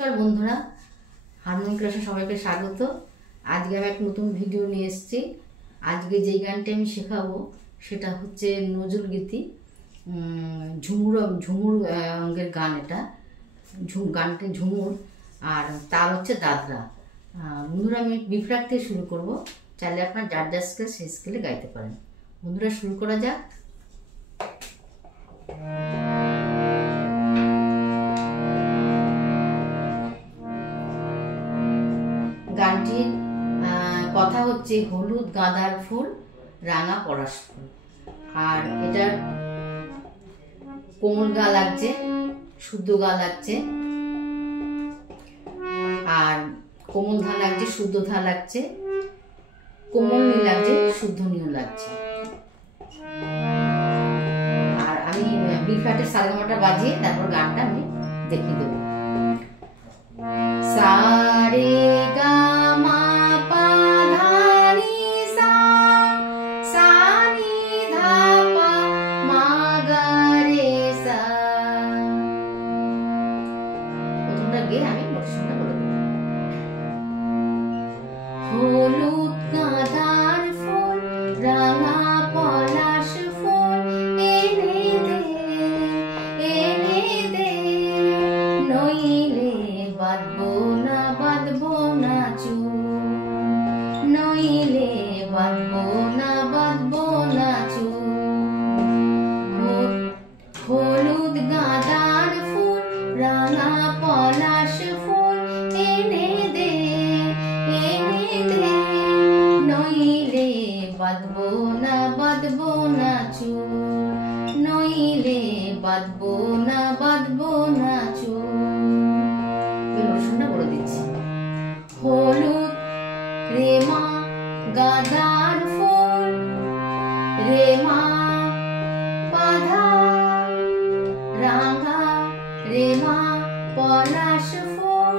নমস্কার বন্ধুরা, হারমোনি ক্লাসে সবাইকে স্বাগত। আজকে আমি একটা নতুন ভিডিও নিয়ে এসেছি। আজকে যেই গানটি আমি শেখাবো সেটা হচ্ছে নজরুল গীতি, ঝুমুর ঝুমুর অঙ্গের গান। এটা গানটি ঝুমুর আর তাল হচ্ছে দাদরা। বন্ধুরা, আমি বিফ্রাক থেকে শুরু করব। চাইলে আপনার যার যার স্কেল সেই স্কেলে গাইতে পারেন। বন্ধুরা, শুরু করা যাক। গানটির কথা হচ্ছে হলুদ গাঁদার ফুল, রাঙা পলাশ ফুল। আর এটার কোমল গা লাগছে, শুদ্ধ গা লাগছে, আর কোমল ধা লাগছে, শুদ্ধ ধা লাগছে, কোমল নি লাগছে, শুদ্ধ নিও লাগছে। আর আমি বি ফ্ল্যাটের সারেগামাটা বাজিয়ে তারপর গানটা আমি দেখিয়ে দেবো। সারে গা মা পা ধা নি সা, সা নি ধা পা মা গা রে সা। প্রথমটা গিয়ে আমি বর্ষণটা বলে দেব। হলুদ গাঁদার ফুল, রাঙা পলাশ ফুল, এনে দে, এনে দে, নইলে বাঁধবো না, বাঁধবো না চুল, নইলে বাঁধবো না, বাঁধবো না চুল। হলুদ গাঁদার ফুল, রাঙা পলাশ ফুল, এনে দে, এনে দে, নইলে বাঁধবো না, বাঁধবো না চুল, নইলে বাঁধবো না, বাঁধবো না চুল। শুনে বলে দিচ্ছি। হলুদ রে মা গাঁদার ফুল, রে মা পাধা, রাঙা রে মা পলাশ ফুল,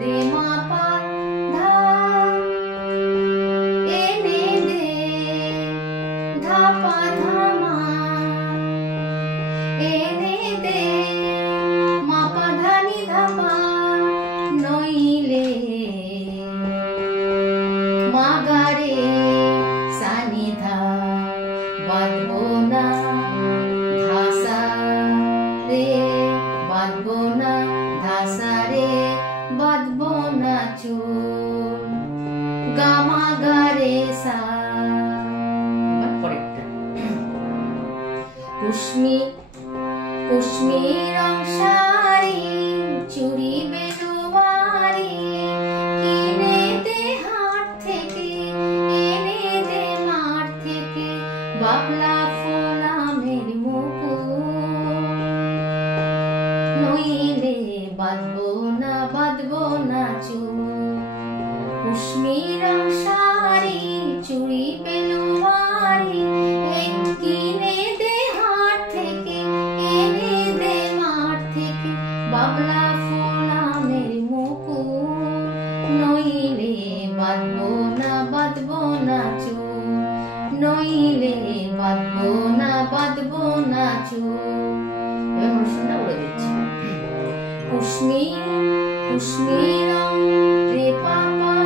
রে মা পাধা, এনে দে, ধা পা ধা মা, এনে দে, মা পা ধা নি ধা পা, নইলে মা গা রে সা নি ধা, বাঁধবো না ধা সা রে, বাঁধবো না ধা সা রে, বাঁধবো না চুল, গা মা গা রে সা। এবার পরেরটা। কুশমি কুশমি রং শাড়ি, চুড়ি বেলুয়ারি, কিনে দে হাট থেকে, এনে দে মাঠ থেকে, বাবলা ফুল আমের মুকুট, নইলে বাঁধবো না, বাঁধবো না চুল। কুশমি রং শাড়ি, চুড়ি বেলুয়ারি, কিনে দে হাট থেকে, এনে দে মাঠ থেকে, বাবলা ফুল আমের মুকুট, নইলে বাঁধবো না, বাঁধবো না চুল, নইলে বাঁধবো না, বাঁধবো না চুল। এবার অনুষ্ঠানটা বলে দিচ্ছি। কুশমি কুশমি রং রে পাপা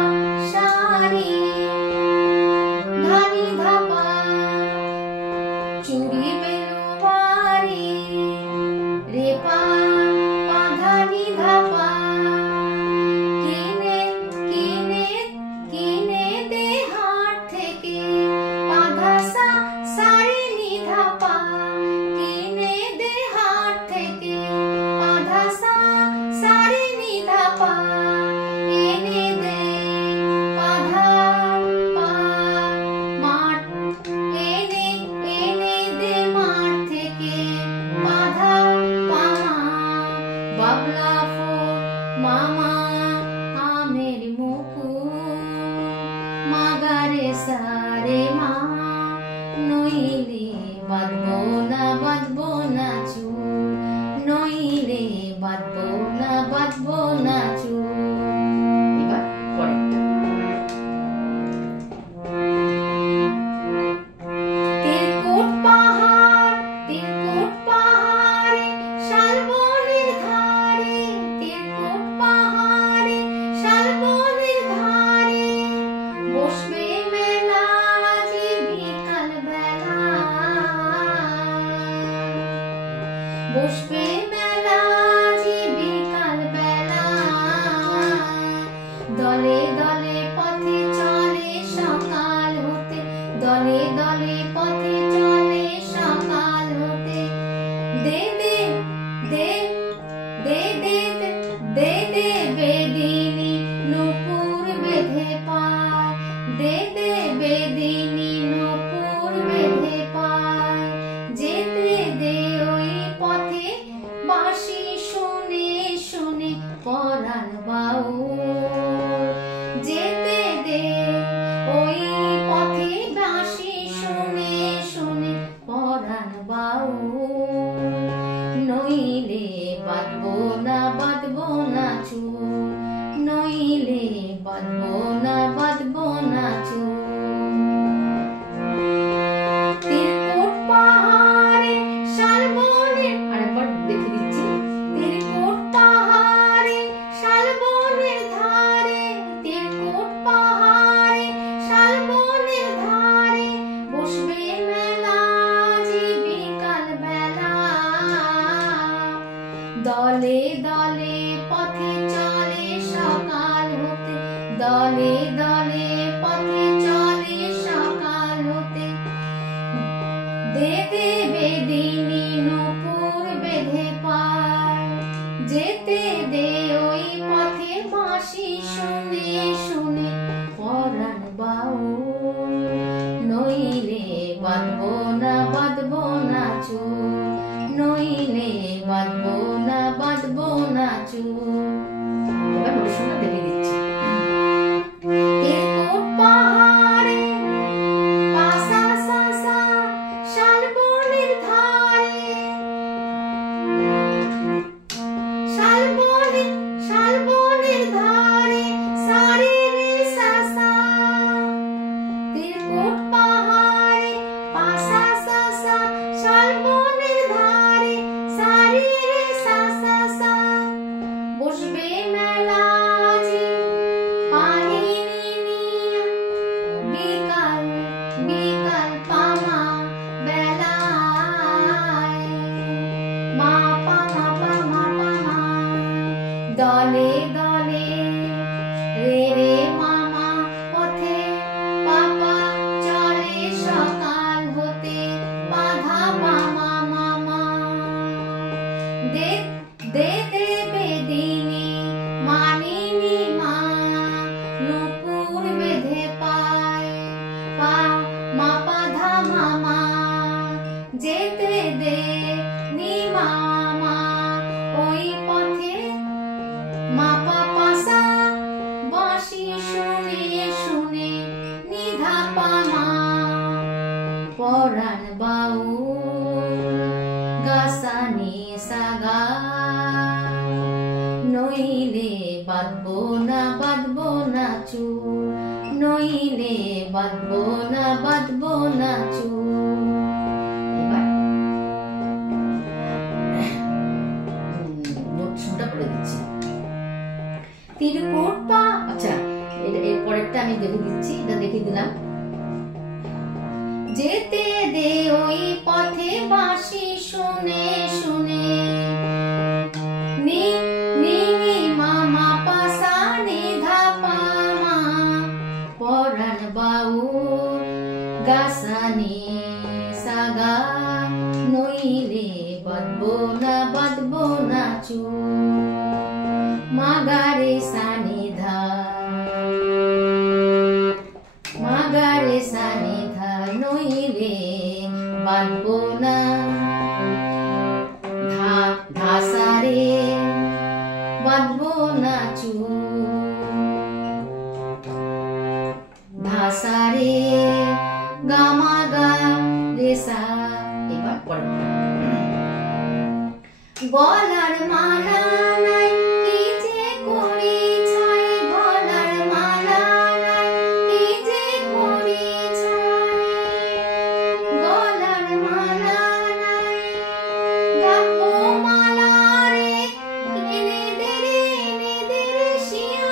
শাড়ি, ধানি ধাপা, চুড়ি বেলুয়ারি, রে পা পা ধানি ধাপা, কিনে কিনে কিনে দে হাট থেকে, পাধা সা সারি নি ধাপা, কিনে দে হাট থেকে, পাধা সা সারি নি ধাপা, এনে দে, পাধা পা মাঠ, এনে এনে দে মাঠ থেকে, পাধা পা মা, বাবলা ফুল মামা আমের মুকুট, মা গা রে সা রে মা, নইলে বাঁধবো না, বাঁধবো না চুল, নইলে বাঁধবো না, বাঁধবো না চুল। এবার পরেরটা। তিলকুট পাহাড়, তিলকুট পাহাড়ে, শালবনের ধারে, তিলকুট পাহাড়, দে দে বেদিনী নূপুর বেঁধে পায়, দে দে বেদিনী নূপুর বেঁধে পায়, যেতে দে ওই পথে বাঁশি শুনে শুনে পরাণ বাউল, যেতে দে ওই পথে বাঁশি শুনে শুনে পরাণ বাউল, নইলে বাঁধবো না বাঁধবো না চুল, নইলে বাঁধবো না বাঁধবো না চুল। তিরকুট পাহাড়ে শালবনে, আরেকবার দেখে দিচ্ছি, তিরকুট পাহাড়ে শালবনের ধারে, তিরকুট পাহাড়ে শালবনের ধারে বসবে মেলা জি বিকাল বেলা, দলে দলে পথে চলে সকাল হতে, দলে দলে পথে চলে সকাল হতে, দে দে বেদিনী নূপুর বেঁধে পায়, যেতে দে ওই পথে বাঁশি শুনে শুনে পরাণ বাউল, নইলে বাঁধবো না বাঁধবো না চুল, নইলে বাঁধবো না বাঁধবো না চুল। এবার নোটেশনটা দেখে দিচ্ছি। তিরকুট পাহাড়ে পাসা সাসা শালবনের ধারে, শালবনের ধারে সারে রে সাসা, তিরকুট পাহাড়ে পাসা সাসা শালবনের ধারে সারে রে সাসা সা, বসবে মেলা জি পানি নিয়ে বিকাল বিকাল পামা বেলায়, মা পামা পামা পামা, দলে দলে রে রে মামা পথে পাপা চলে সকাল হতে বাধা পামা মামা, দে দে দে বেদিনী মানিনী মা নূপুর বেঁধে পায়, পা মা পাধা মামা, যেতে দে নি মামা ওই পথে, মা পাসা বাঁশি শুনে শুনে নিধা পামা, পরাণ বাউল গাসানি সাগা, নইলে বাঁধবো না বাঁধবো না চুল, নইলে বাঁধবো না বাঁধবো না চুল। এবার নোটেশনটা পড়ে দিচ্ছি। তিরকুট পা, আচ্ছা এর পরেরটা আমি দেখে দিচ্ছি, এটা দেখে দিলাম। যেতে দে ওই পথে বাঁশি শুনে শুনে, নি নি নি মামা পাসা নিধা পামা, পরাণ বাউল গাসানি সাগা, নইলে বাঁধবো না বাঁধবো না চুল, মাগারে সানিধা, মাগারে সানিধা, নইলে বাঁধবো না, ধাসারে বাঁধবো না চুল, ধাসারে গামা গা রে সা। এবার পড়ো। গলার মালা নাই কি যে করি ছাই, গলার মালা নাই কি যে করি ছাই, গলার মালা নাই গাঁথবো মালা রে, এনে দে রে শিয়া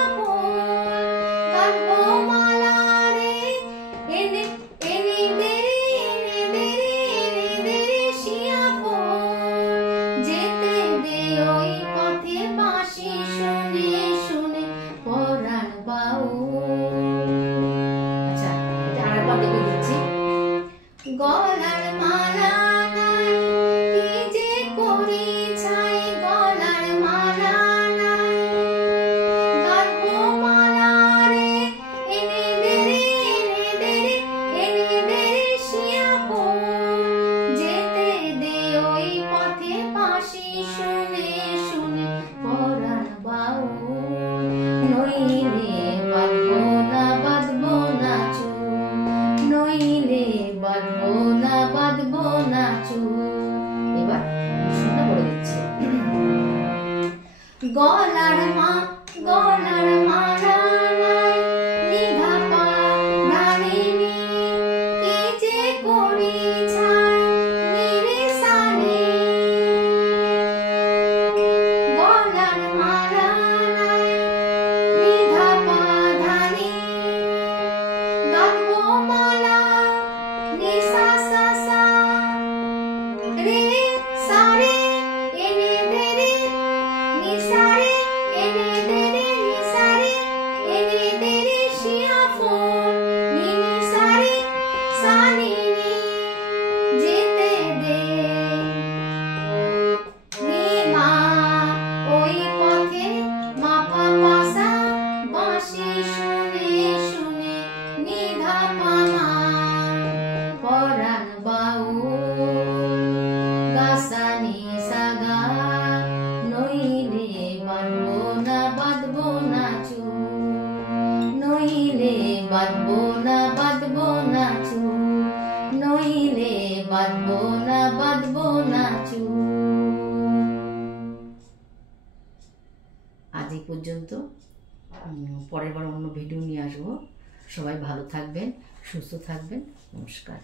নইলে বাঁধবো না বাঁধবো না চুল, নইলে বাঁধবো না বাঁধবো না চুল। এবার শুনতে বলে দিচ্ছি। গলার মালা নাই, নিধা পা ধারিনি, কি যে করি ছাই নিরে সারে। গলার মালা নাই, নিধা পা ধারি, গাঁথবো মালা নি সা সা সা, রে সা রে এনে দে রে, নি সা রে এনে দে রে, নি সা রে এনে দে রে, শিয়াফোন নি নি সা রে সা নি নি, যেতে দে নি মা ওই পথে, মা পা পা সা, বাঁশি শুনে শুনে নিধা পা মা, পরাণ বাউল গা সা নি সা গা, নইলে বাঁধবো না বাঁধবো না চুল, নইলে বাঁধবো না বাঁধবো না চুল, নইলে বাঁধবো না বাঁধবো না চুল। আজ এই পর্যন্ত। পরের বার অন্য ভিডিও নিয়ে আসবো। সবাই ভালো থাকবেন, সুস্থ থাকবেন। নমস্কার।